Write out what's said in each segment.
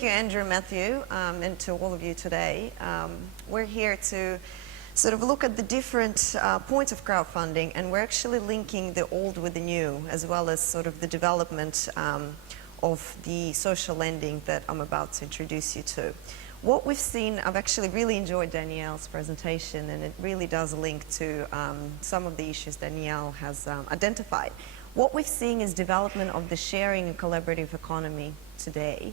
thank you, Andrew, Matthew, and to all of you today. We're here to sort of look at the different points of crowdfunding, and we're actually linking the old with the new, as well as sort of the development of the social lending that I'm about to introduce you to. What we've seen, I've actually really enjoyed Danielle's presentation, and it really does link to some of the issues Danielle has identified. What we've seen is development of the sharing and collaborative economy today,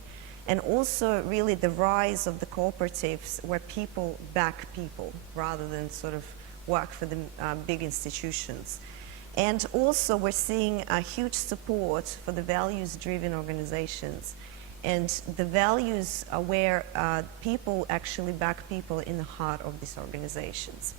and also really the rise of the cooperatives where people back people rather than sort of work for the big institutions. And also we're seeing a huge support for the values-driven organizations, and the values are where people actually back people in the heart of these organizations.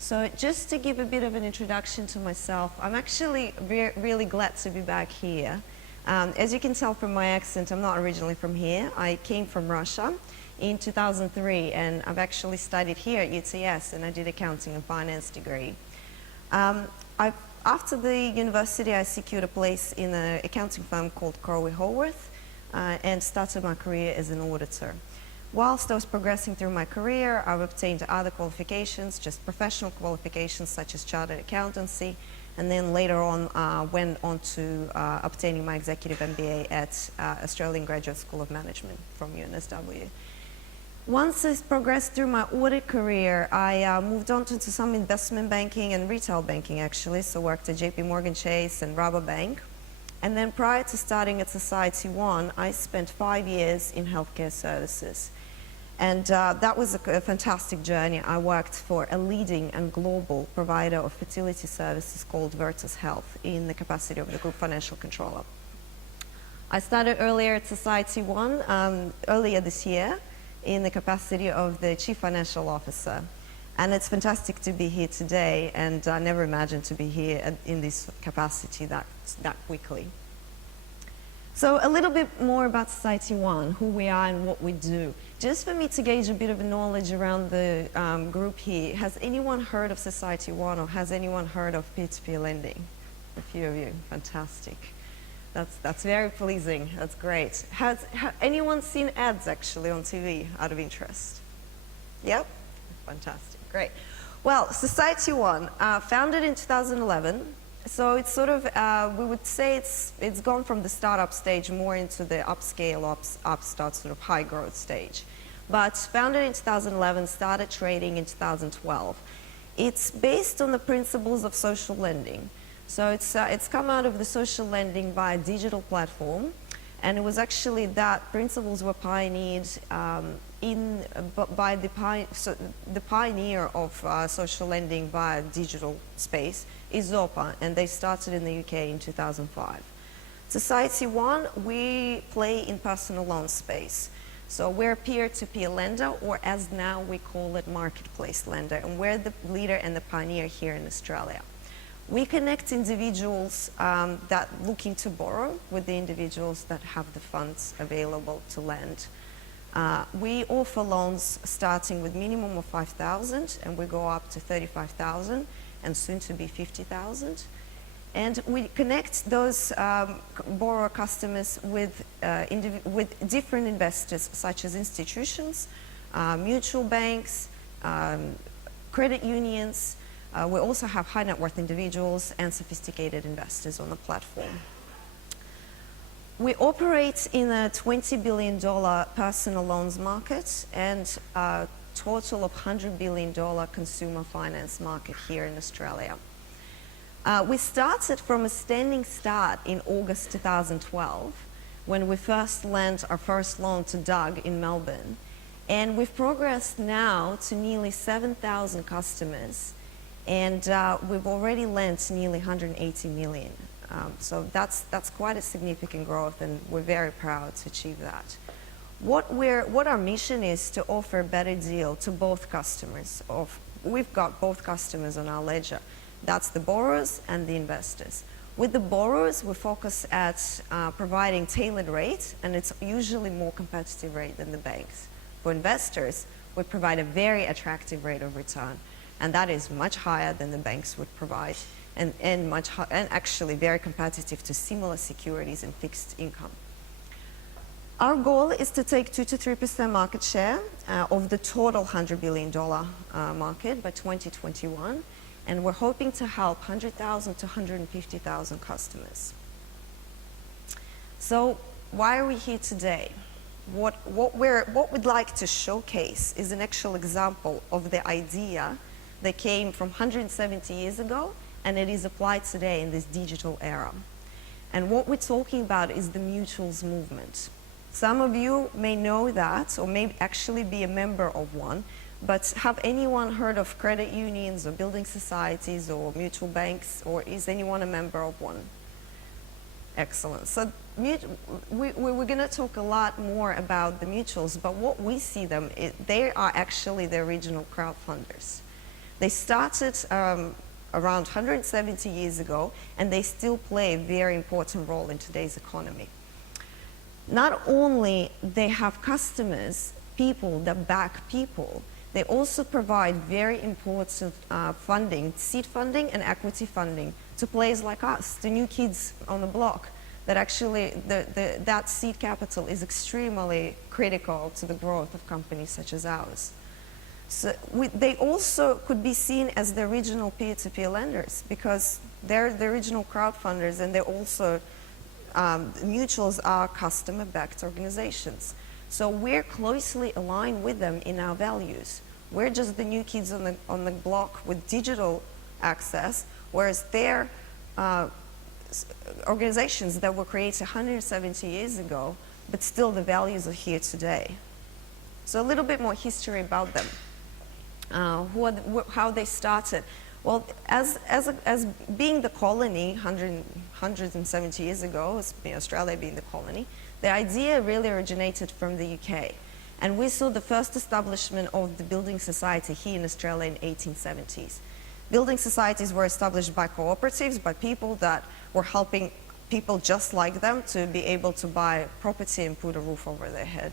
So just to give a bit of an introduction to myself, I'm actually really glad to be back here. As you can tell from my accent, I'm not originally from here. I came from Russia in 2003, and I've actually studied here at UTS, and I did accounting and finance degree. After the university, I secured a place in an accounting firm called Crowley Haworth, and started my career as an auditor. Whilst I was progressing through my career, I've obtained other qualifications, just professional qualifications such as chartered accountancy, and then later on went on to obtaining my executive MBA at Australian Graduate School of Management from UNSW. Once I progressed through my audit career, I moved on to some investment banking and retail banking actually, so worked at JP Morgan Chase and Rabobank. And then prior to starting at Society One, I spent 5 years in healthcare services. And that was a fantastic journey. I worked for a leading and global provider of fertility services called Virtus Health in the capacity of the group financial controller. I started earlier at Society One, earlier this year, in the capacity of the chief financial officer. And it's fantastic to be here today, and I never imagined to be here in this capacity that quickly. So a little bit more about Society One, who we are and what we do. Just for me to gauge a bit of a knowledge around the group here, has anyone heard of Society One, or has anyone heard of peer-to-peer lending? A few of you, fantastic. That's very pleasing, that's great. Has anyone seen ads actually on TV out of interest? Yep, fantastic, great. Well, Society One, founded in 2011. So it's sort of, we would say it's gone from the startup stage more into the upscale, upstart sort of high growth stage. But founded in 2011, started trading in 2012. It's based on the principles of social lending. So it's come out of the social lending via digital platform, and it was actually that principles were pioneered by the pioneer of social lending via digital space is Zopa, and they started in the UK in 2005. Society One, we play in personal loan space. So we're a peer-to-peer lender, or as now we call it marketplace lender, and we're the leader and the pioneer here in Australia. We connect individuals that looking to borrow with the individuals that have the funds available to lend. We offer loans starting with minimum of 5,000, and we go up to 35,000 and soon to be 50,000. And we connect those borrower customers with different investors, such as institutions, mutual banks, credit unions. We also have high net worth individuals and sophisticated investors on the platform. We operate in a $20 billion personal loans market and a total of $100 billion consumer finance market here in Australia. We started from a standing start in August 2012 when we first lent our first loan to Doug in Melbourne. And we've progressed now to nearly 7,000 customers, and we've already lent nearly 180 million. So that's quite a significant growth, and we're very proud to achieve that. What our mission is to offer a better deal to both customers. We've got both customers on our ledger. That's the borrowers and the investors. With the borrowers, we focus at providing tailored rates, and it's usually more competitive rate than the banks. For investors, we provide a very attractive rate of return, and that is much higher than the banks would provide, and actually very competitive to similar securities and fixed income. Our goal is to take 2 to 3% market share of the total $100 billion market by 2021, and we're hoping to help 100,000 to 150,000 customers. So why are we here today? What we'd like to showcase is an actual example of the idea that came from 170 years ago, and it is applied today in this digital era. And what we're talking about is the mutuals movement. Some of you may know that, or may actually be a member of one, but have anyone heard of credit unions or building societies or mutual banks, or is anyone a member of one? Excellent. So we're going to talk a lot more about the mutuals, but what we see them, they are actually the original crowdfunders. They started around 170 years ago, and they still play a very important role in today's economy. Not only they have customers, people that back people, they also provide very important funding, seed funding and equity funding to players like us, the new kids on the block, that actually that seed capital is extremely critical to the growth of companies such as ours. So they also could be seen as the original peer-to-peer lenders, because they're the original crowdfunders, and they're also mutuals are customer-backed organizations. So we're closely aligned with them in our values. We're just the new kids on the block with digital access, whereas they're organizations that were created 170 years ago, but still the values are here today. So a little bit more history about them. How they started. Well, as being the colony 170 years ago, Australia being the colony, the idea really originated from the UK. And we saw the first establishment of the building society here in Australia in the 1870s. Building societies were established by cooperatives, by people that were helping people just like them to be able to buy property and put a roof over their head.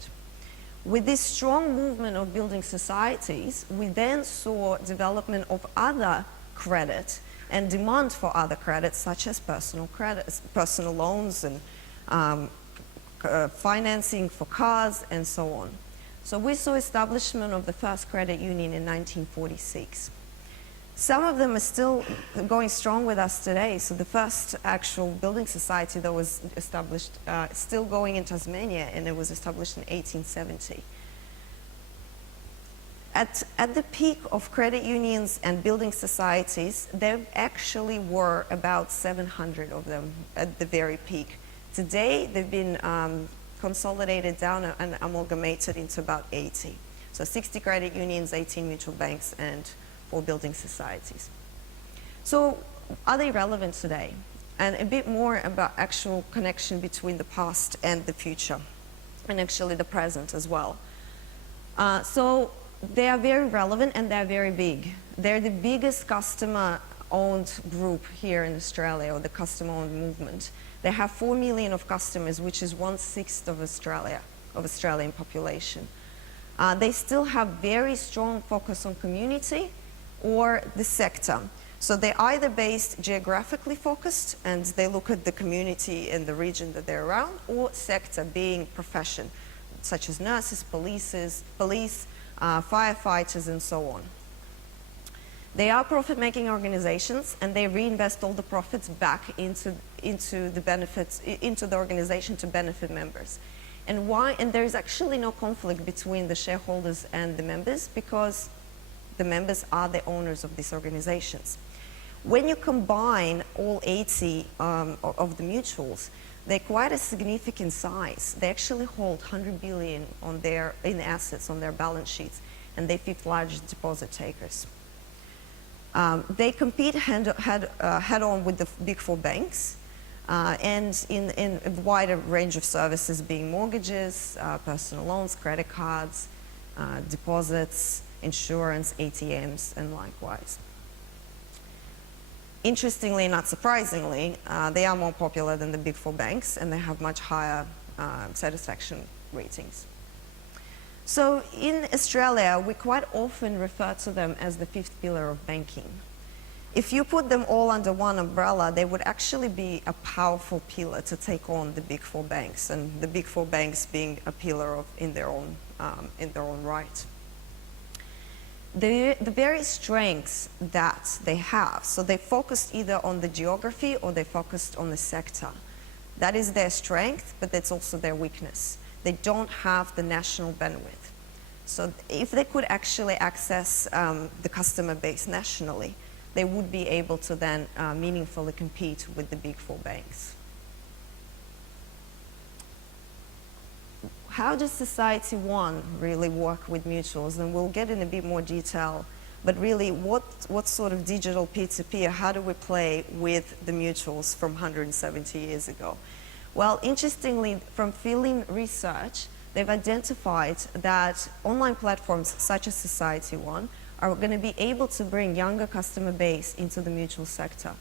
With this strong movement of building societies, we then saw development of other credit and demand for other credits, such as personal credits, personal loans, and financing for cars, and so on. So we saw establishment of the first credit union in 1946. Some of them are still going strong with us today. So the first actual building society that was established, still going in Tasmania, and it was established in 1870. At the peak of credit unions and building societies, there actually were about 700 of them at the very peak. Today, they've been consolidated down and amalgamated into about 80. So 60 credit unions, 18 mutual banks, and 4 building societies. So are they relevant today? And a bit more about actual connection between the past and the future, and actually the present as well. So they are very relevant, and they're very big. They're the biggest customer-owned group here in Australia, or the customer-owned movement. They have 4 million of customers, which is 1/6 of Australian population. They still have very strong focus on community or the sector. So they're either based geographically focused, and they look at the community and the region that they're around, or sector being profession, such as nurses, police, firefighters, and so on. They are profit-making organizations, and they reinvest all the profits back into the organization to benefit members. And why? And there is actually no conflict between the shareholders and the members, because the members are the owners of these organizations. When you combine all 80 of the mutuals, they're quite a significant size. They actually hold 100 billion in assets on their balance sheets, and they're fifth largest deposit takers. They compete head-on with the big 4 banks, and in a wider range of services, being mortgages, personal loans, credit cards, deposits, insurance, ATMs, and likewise. Interestingly, not surprisingly, they are more popular than the big 4 banks, and they have much higher satisfaction ratings. So in Australia, we quite often refer to them as the 5th pillar of banking. If you put them all under one umbrella, they would actually be a powerful pillar to take on the big four banks, and the big four banks being a pillar in their own right. The various strengths that they have, so they focused either on the geography or they focused on the sector. That is their strength, but that's also their weakness. They don't have the national bandwidth. So if they could actually access the customer base nationally, they would be able to then meaningfully compete with the big four banks. How does Society One really work with mutuals? And we'll get in a bit more detail, but really what sort of digital P2P, or how do we play with the mutuals from 170 years ago? Well, interestingly, from fielding research, they've identified that online platforms such as Society One are going to be able to bring younger customer base into the mutual sector.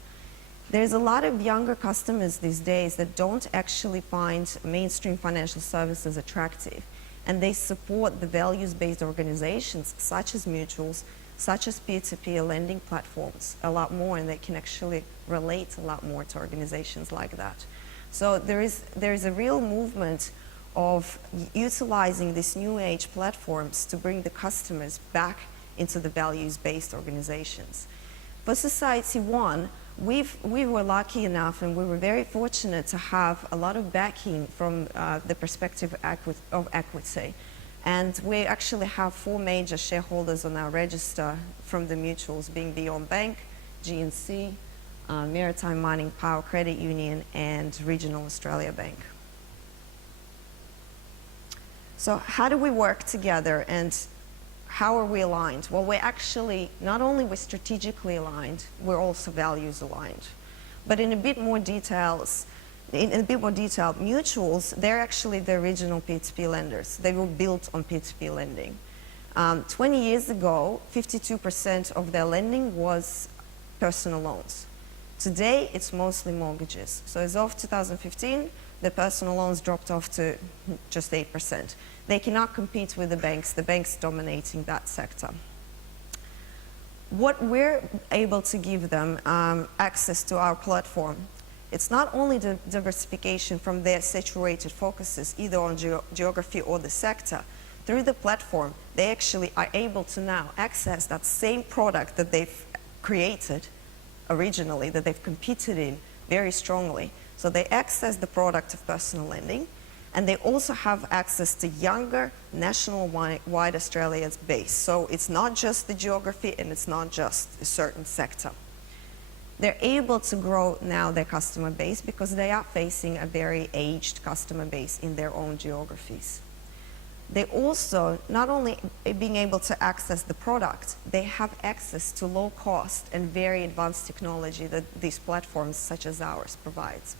There's a lot of younger customers these days that don't actually find mainstream financial services attractive, and they support the values-based organizations such as mutuals, such as peer-to-peer lending platforms a lot more, and they can actually relate a lot more to organizations like that. So there is a real movement of utilizing these new age platforms to bring the customers back into the values-based organizations. For Society One, we were lucky enough and we were very fortunate to have a lot of backing from the perspective of equity. And we actually have 4 major shareholders on our register from the mutuals, being Beyond Bank, GNC, Maritime Mining Power Credit Union, and Regional Australia Bank. So how do we work together, and how are we aligned? Well, we're actually, not only we're strategically aligned, we're also values aligned. But in a bit more detail, mutuals, they're actually the original P2P lenders. They were built on P2P lending. 20 years ago, 52% of their lending was personal loans. Today, it's mostly mortgages. So as of 2015, the personal loans dropped off to just 8%. They cannot compete with the banks dominating that sector. What we're able to give them access to our platform, it's not only the diversification from their saturated focuses, either on geography or the sector. Through the platform, they actually are able to now access that same product that they've created originally, that they've competed in very strongly. So they access the product of personal lending, and they also have access to younger national-wide Australia's base. So it's not just the geography, and it's not just a certain sector. They're able to grow now their customer base because they are facing a very aged customer base in their own geographies. They also, not only being able to access the product, they have access to low cost and very advanced technology that these platforms such as ours provides.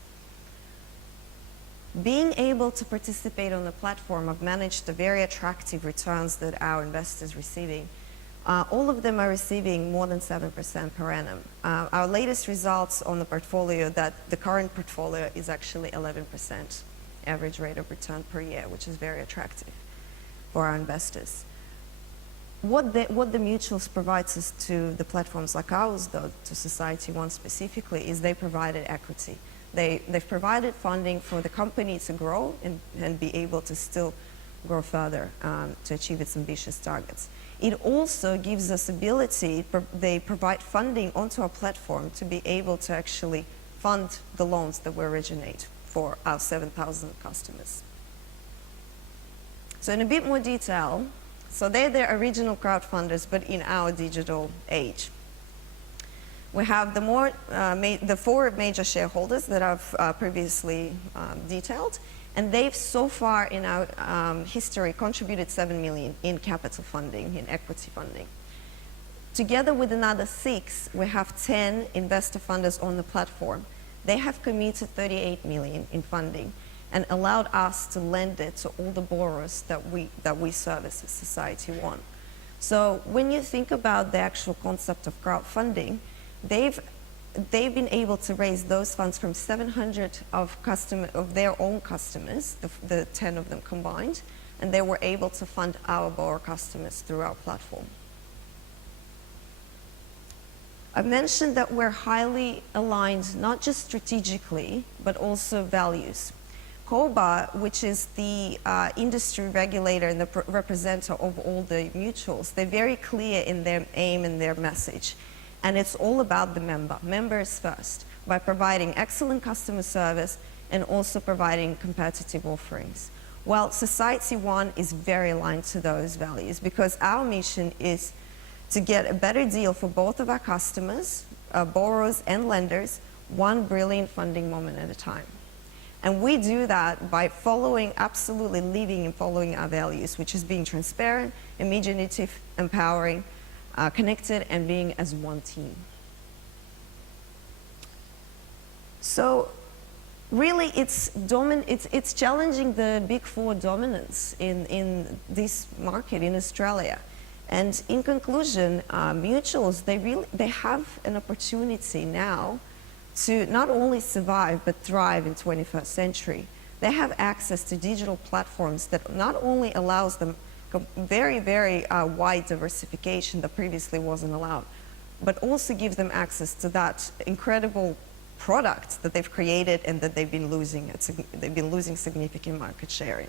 Being able to participate on the platform have managed the very attractive returns that our investors are receiving. All of them are receiving more than 7% per annum. Our latest results on the portfolio, that the current portfolio is actually 11% average rate of return per year, which is very attractive for our investors. What the mutuals provides us to the platforms like ours, though, to Society One specifically, is they provided equity. They've provided funding for the company to grow and be able to still grow further to achieve its ambitious targets. It also gives us ability, they provide funding onto our platform to be able to actually fund the loans that we originate for our 7,000 customers. So in a bit more detail, so they're the original crowdfunders, but in our digital age. We have the 4 major shareholders that I've previously detailed, and they've so far in our history contributed 7 million in capital funding, in equity funding. Together with another 6, we have 10 investor funders on the platform. They have committed 38 million in funding and allowed us to lend it to all the borrowers that we service as Society One. So when you think about the actual concept of crowdfunding, they've been able to raise those funds from 700 of their own customers, the 10 of them combined, and they were able to fund our borrower customers through our platform. I mentioned that we're highly aligned, not just strategically, but also values. COBA, which is the industry regulator and the representative of all the mutuals, they're very clear in their aim and their message. And it's all about the member. Members first, by providing excellent customer service and also providing competitive offerings. Well, Society One is very aligned to those values because our mission is to get a better deal for both of our customers, borrowers and lenders, one brilliant funding moment at a time. And we do that by following, absolutely living and following our values, which is being transparent, imaginative, empowering, connected, and being as one team. So really, it's challenging the Big Four dominance in this market in Australia. And in conclusion, mutuals, they have an opportunity now to not only survive but thrive in 21st century. They have access to digital platforms that not only allows them very, very wide diversification that previously wasn't allowed, but also gives them access to that incredible product that they've created and that they've been losing significant market share in.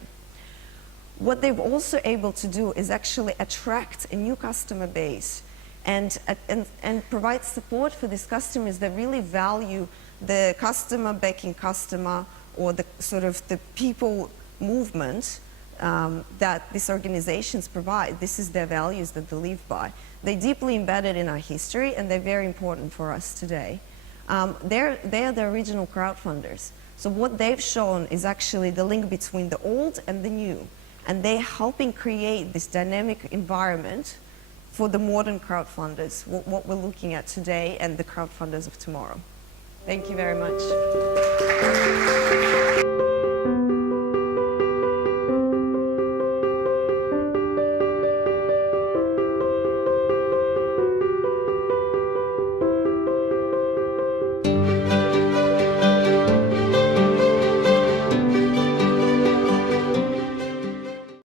What they've also able to do is actually attract a new customer base and provide support for these customers that really value the customer backing customer, or the sort of the people movement that these organizations provide. This is their values that they live by. They're deeply embedded in our history and they're very important for us today. They're the original crowdfunders. So what they've shown is actually the link between the old and the new. And they're helping create this dynamic environment for the modern crowdfunders, what we're looking at today and the crowdfunders of tomorrow. Thank you very much.